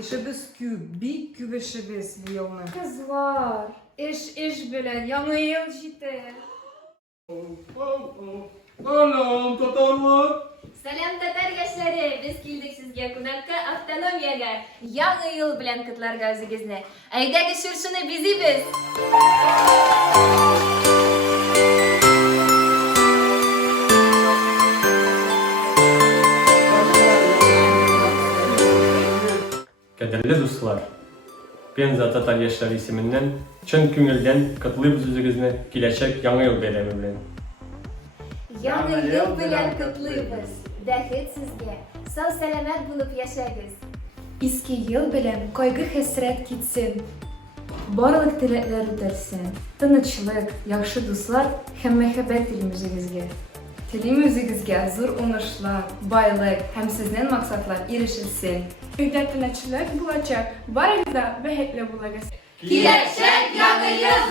İşimiz küp, bir küp işimiz bu yılın. Kızlar, iş bilen yanı yıl җитә. Anam tatarlar. Selam Tatar gençleri, biz keldik sizge kunakka avtonomiyaga. Yangi yıl bilen kutlarga o'zingizni. Aydagi shurshini bizimiz. Kaderli dostlar, ben Tatar Yaşları isiminden çın köngülden kutlayıp özünüzü gelecek yangi yıl beylemi bilen. Yangi yıl bilen kutlaymiz. Бәхет sizge. Sağ selamet bulup yaşayınız. Eski yıl bilen kaygı hesret gitsin. Барлык теләкләр үтәлсен. Тынычлык, яхшы дуслар һәм мәхәббәт телим үзегезгә. Телим özünüzge zor uğraşlar, baylık, hem sizden maksatlar erişilsin. Өйдә тынычлык булачак, барыгыз да бәхетле булыгыз. Киләчәк Yangi yıl